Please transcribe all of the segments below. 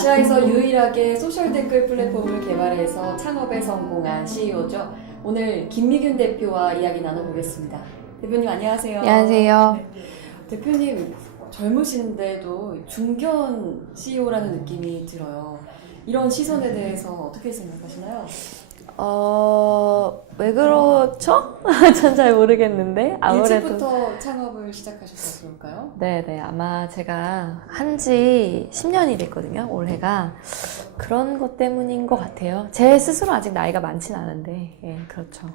아시아에서 유일하게 소셜 댓글 플랫폼을 개발해서 창업에 성공한 CEO죠. 오늘 김미균 대표와 이야기 나눠보겠습니다. 대표님 안녕하세요. 안녕하세요. 네. 대표님 젊으신데도 중견 CEO라는 느낌이 들어요. 이런 시선에 대해서 어떻게 생각하시나요? 왜 그렇죠? 전 잘 모르겠는데 아무래도 일찍부터 창업을 시작하셔서 그럴까요? 네네 아마 제가 한지 10년이 됐거든요. 올해가 그런 것 때문인 것 같아요. 제 스스로 아직 나이가 많진 않은데 그렇죠.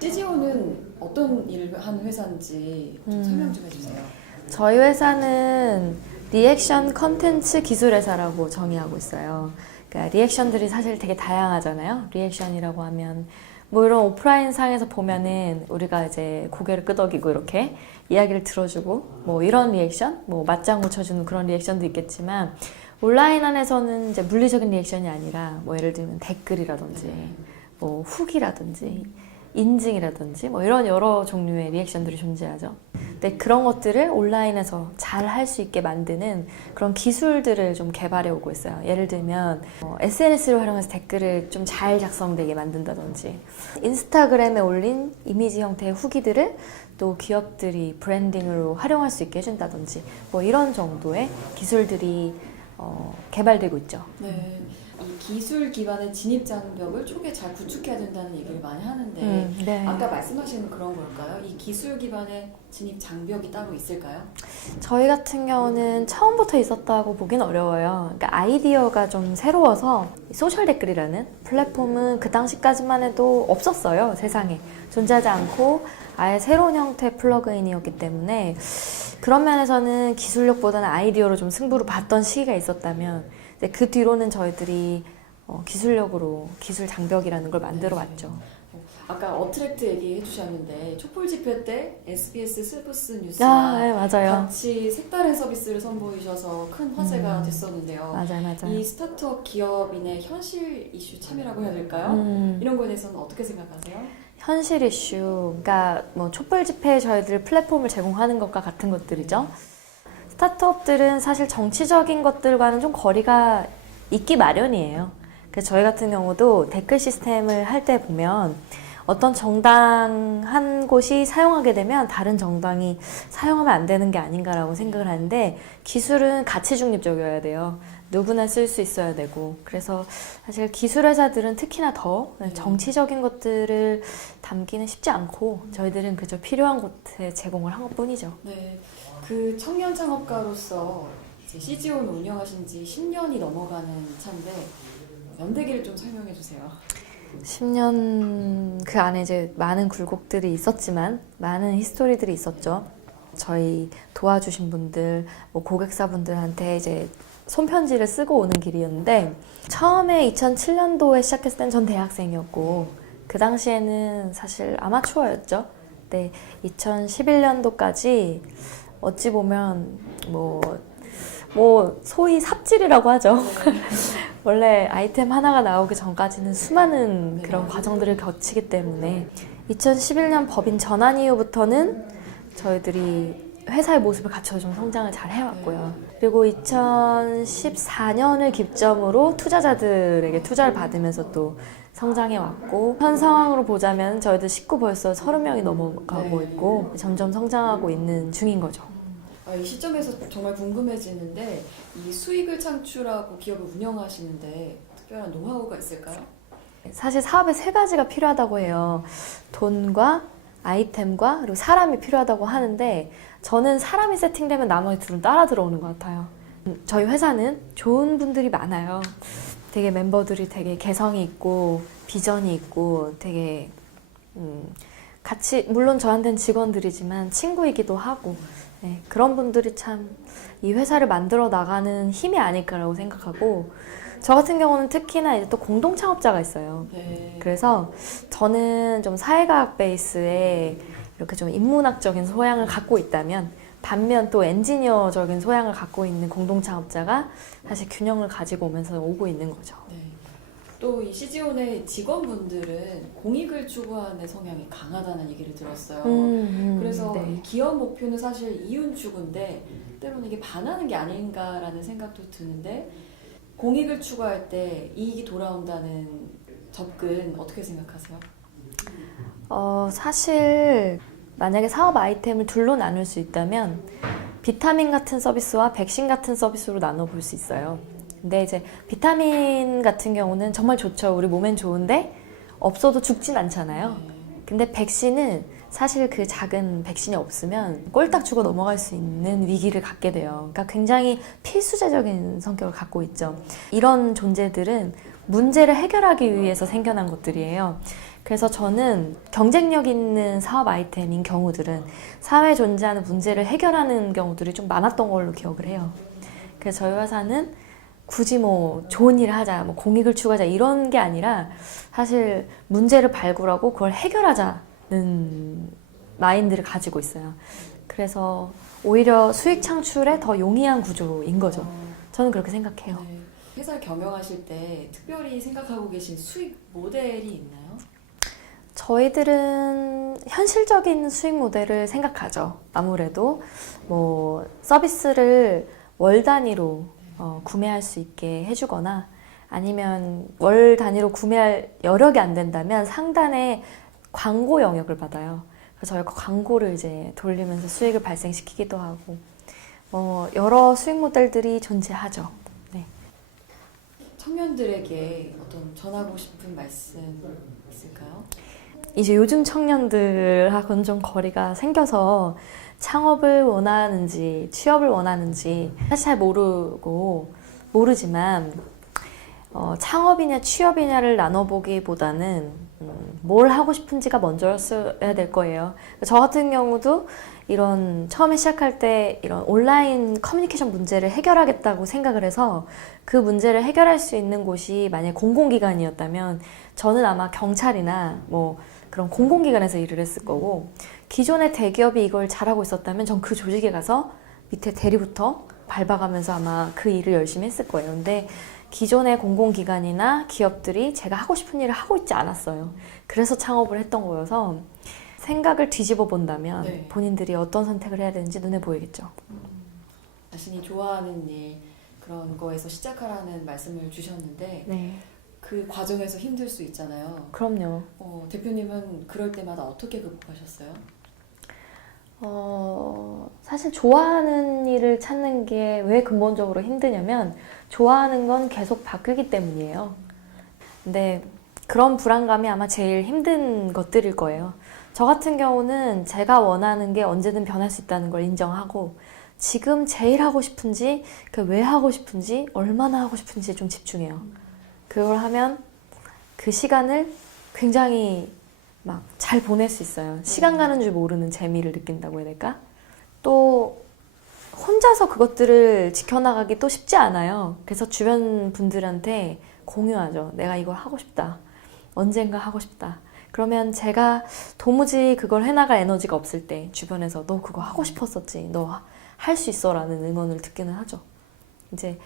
CGO는 어떤 일을 하는 회사인지 좀 설명 좀 해주세요. 저희 회사는 리액션 컨텐츠 기술 회사라고 정의하고 있어요. 그러니까 리액션들이 사실 되게 다양하잖아요. 리액션이라고 하면 뭐 이런 오프라인 상에서 보면은 우리가 이제 고개를 끄덕이고 이렇게 이야기를 들어주고 뭐 이런 리액션, 뭐 맞장구 쳐주는 그런 리액션도 있겠지만 온라인 안에서는 이제 물리적인 리액션이 아니라 뭐 예를 들면 댓글이라든지 뭐 후기라든지 인증이라든지 뭐 이런 여러 종류의 리액션들이 존재하죠. 근데 그런 것들을 온라인에서 잘 할 수 있게 만드는 그런 기술들을 좀 개발해 오고 있어요. 예를 들면 SNS를 활용해서 댓글을 좀 잘 작성되게 만든다든지 인스타그램에 올린 이미지 형태의 후기들을 또 기업들이 브랜딩으로 활용할 수 있게 해준다든지 뭐 이런 정도의 기술들이 개발되고 있죠. 네. 이 기술 기반의 진입 장벽을 초기에 잘 구축해야 된다는 얘기를 많이 하는데 네. 아까 말씀하신 그런 걸까요? 이 기술 기반의 진입 장벽이 따로 있을까요? 저희 같은 경우는 처음부터 있었다고 보긴 어려워요. 그러니까 아이디어가 좀 새로워서 소셜 댓글이라는 플랫폼은 그 당시까지만 해도 없었어요. 세상에 존재하지 않고 아예 새로운 형태의 플러그인이었기 때문에 그런 면에서는 기술력보다는 아이디어로 좀 승부를 봤던 시기가 있었다면 그 뒤로는 저희들이 기술력으로 기술 장벽이라는 걸 만들어 왔죠. 아까 어트랙트 얘기해 주셨는데 촛불 집회 때 SBS 슬브스 뉴스와 네, 맞아요. 같이 색다른 서비스를 선보이셔서 큰 화제가 됐었는데요. 맞아요. 이 스타트업 기업인의 현실 이슈 참여라고 해야 될까요? 이런 거에 대해서는 어떻게 생각하세요? 현실 이슈, 그러니까 뭐 촛불 집회에 저희들 플랫폼을 제공하는 것과 같은 것들이죠. 스타트업들은 사실 정치적인 것들과는 좀 거리가 있기 마련이에요. 그래서 저희 같은 경우도 댓글 시스템을 할 때 보면 어떤 정당 한 곳이 사용하게 되면 다른 정당이 사용하면 안 되는 게 아닌가라고 생각을 하는데 기술은 가치 중립적이어야 돼요. 누구나 쓸 수 있어야 되고 그래서 사실 기술 회사들은 특히나 더 정치적인 것들을 담기는 쉽지 않고 저희들은 그저 필요한 곳에 제공을 한 것뿐이죠. 네, 그 청년 창업가로서 이제 CGO를 운영하신 지 10년이 넘어가는 차인데 연대기를 좀 설명해 주세요. 10년 그 안에 이제 많은 굴곡들이 있었지만 많은 히스토리들이 있었죠. 저희 도와주신 분들, 뭐 고객사분들한테 이제 손편지를 쓰고 오는 길이었는데 처음에 2007년도에 시작했을 땐 전 대학생이었고 그 당시에는 사실 아마추어였죠. 근데 2011년도까지 어찌 보면 뭐 소위 삽질이라고 하죠. 원래 아이템 하나가 나오기 전까지는 수많은 그런 과정들을 거치기 때문에 2011년 법인 전환 이후부터는 저희들이 회사의 모습을 갖춰 좀 성장을 잘 해왔고요. 그리고 2014년을 기점으로 투자자들에게 투자를 받으면서 또 성장해왔고 현 상황으로 보자면 저희들 식구 벌써 30명이 넘어가고 있고 점점 성장하고 있는 중인 거죠. 이 시점에서 정말 궁금해지는데 이 수익을 창출하고 기업을 운영하시는데 특별한 노하우가 있을까요? 사실 사업에 세 가지가 필요하다고 해요. 돈과 아이템과 그리고 사람이 필요하다고 하는데 저는 사람이 세팅되면 나머지 둘은 따라 들어오는 것 같아요. 저희 회사는 좋은 분들이 많아요. 되게 멤버들이 되게 개성이 있고 비전이 있고 되게 같이 물론 저한테는 직원들이지만 친구이기도 하고 그런 분들이 참 이 회사를 만들어 나가는 힘이 아닐까라고 생각하고 저 같은 경우는 특히나 이제 또 공동 창업자가 있어요. 네. 그래서 저는 좀 사회과학 베이스에 이렇게 좀 인문학적인 소양을 갖고 있다면 반면 또 엔지니어적인 소양을 갖고 있는 공동 창업자가 사실 균형을 가지고 오면서 오고 있는 거죠. 네. 또 이 CGO 직원분들은 공익을 추구하는 성향이 강하다는 얘기를 들었어요. 그래서 네. 이 기업 목표는 사실 이윤 추구인데 때로는 이게 반하는 게 아닌가라는 생각도 드는데 공익을 추구할 때 이익이 돌아온다는 접근 어떻게 생각하세요? 사실 만약에 사업 아이템을 둘로 나눌 수 있다면 비타민 같은 서비스와 백신 같은 서비스로 나눠볼 수 있어요. 근데 이제 비타민 같은 경우는 정말 좋죠. 우리 몸엔 좋은데 없어도 죽진 않잖아요. 근데 백신은 사실 그 작은 백신이 없으면 꼴딱 죽어 넘어갈 수 있는 위기를 갖게 돼요. 그러니까 굉장히 필수제적인 성격을 갖고 있죠. 이런 존재들은 문제를 해결하기 위해서 생겨난 것들이에요. 그래서 저는 경쟁력 있는 사업 아이템인 경우들은 사회에 존재하는 문제를 해결하는 경우들이 좀 많았던 걸로 기억을 해요. 그래서 저희 회사는 굳이 뭐 좋은 일을 하자, 뭐 공익을 추구하자 이런 게 아니라 사실 문제를 발굴하고 그걸 해결하자는 마인드를 가지고 있어요. 그래서 오히려 수익 창출에 더 용이한 구조인 거죠. 저는 그렇게 생각해요. 네. 회사를 경영하실 때 특별히 생각하고 계신 수익 모델이 있나요? 저희들은 현실적인 수익 모델을 생각하죠. 아무래도 뭐 서비스를 월 단위로 구매할 수 있게 해주거나 아니면 월 단위로 구매할 여력이 안 된다면 상단에 광고 영역을 받아요. 그래서 저희가 광고를 이제 돌리면서 수익을 발생시키기도 하고 여러 수익 모델들이 존재하죠. 네. 청년들에게 어떤 전하고 싶은 말씀 있을까요? 이제 요즘 청년들하고는 좀 거리가 생겨서 창업을 원하는지 취업을 원하는지 사실 잘 모르지만 창업이냐 취업이냐를 나눠보기보다는 뭘 하고 싶은지가 먼저였어야 될 거예요. 저 같은 경우도 이런 처음에 시작할 때 이런 온라인 커뮤니케이션 문제를 해결하겠다고 생각을 해서 그 문제를 해결할 수 있는 곳이 만약 공공기관이었다면 저는 아마 경찰이나 뭐 그런 공공기관에서 일을 했을 거고 기존의 대기업이 이걸 잘하고 있었다면 전 그 조직에 가서 밑에 대리부터 밟아가면서 아마 그 일을 열심히 했을 거예요. 근데 기존의 공공기관이나 기업들이 제가 하고 싶은 일을 하고 있지 않았어요. 그래서 창업을 했던 거여서 생각을 뒤집어 본다면 네. 본인들이 어떤 선택을 해야 되는지 눈에 보이겠죠. 자신이 좋아하는 일 그런 거에서 시작하라는 말씀을 주셨는데 네, 그 과정에서 힘들 수 있잖아요. 그럼요. 대표님은 그럴 때마다 어떻게 극복하셨어요? 사실 좋아하는 일을 찾는 게 왜 근본적으로 힘드냐면 좋아하는 건 계속 바뀌기 때문이에요. 근데 그런 불안감이 아마 제일 힘든 것들일 거예요. 저 같은 경우는 제가 원하는 게 언제든 변할 수 있다는 걸 인정하고 지금 제일 하고 싶은지, 그 왜 하고 싶은지, 얼마나 하고 싶은지에 좀 집중해요. 그걸 하면 그 시간을 굉장히 막 잘 보낼 수 있어요. 시간 가는 줄 모르는 재미를 느낀다고 해야 될까? 또 혼자서 그것들을 지켜나가기 또 쉽지 않아요. 그래서 주변 분들한테 공유하죠. 내가 이걸 하고 싶다. 언젠가 하고 싶다. 그러면 제가 도무지 그걸 해나갈 에너지가 없을 때 주변에서 너 그거 하고 싶었었지. 너 할 수 있어 라는 응원을 듣기는 하죠. 이제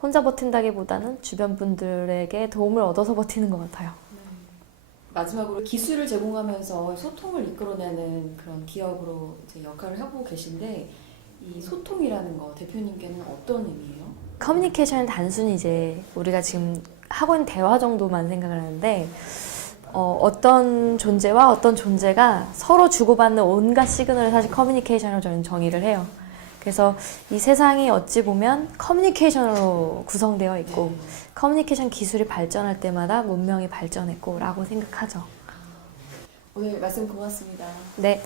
혼자 버틴다기보다는 주변 분들에게 도움을 얻어서 버티는 것 같아요. 마지막으로 기술을 제공하면서 소통을 이끌어내는 그런 기업으로 이제 역할을 하고 계신데 이 소통이라는 거 대표님께는 어떤 의미예요? 커뮤니케이션은 단순히 이제 우리가 지금 하고 있는 대화 정도만 생각을 하는데 어떤 존재와 어떤 존재가 서로 주고받는 온갖 시그널을 사실 커뮤니케이션으로 저는 정의를 해요. 그래서 이 세상이 어찌 보면 커뮤니케이션으로 구성되어 있고 커뮤니케이션 기술이 발전할 때마다 문명이 발전했고 라고 생각하죠. 오늘 말씀 고맙습니다. 네.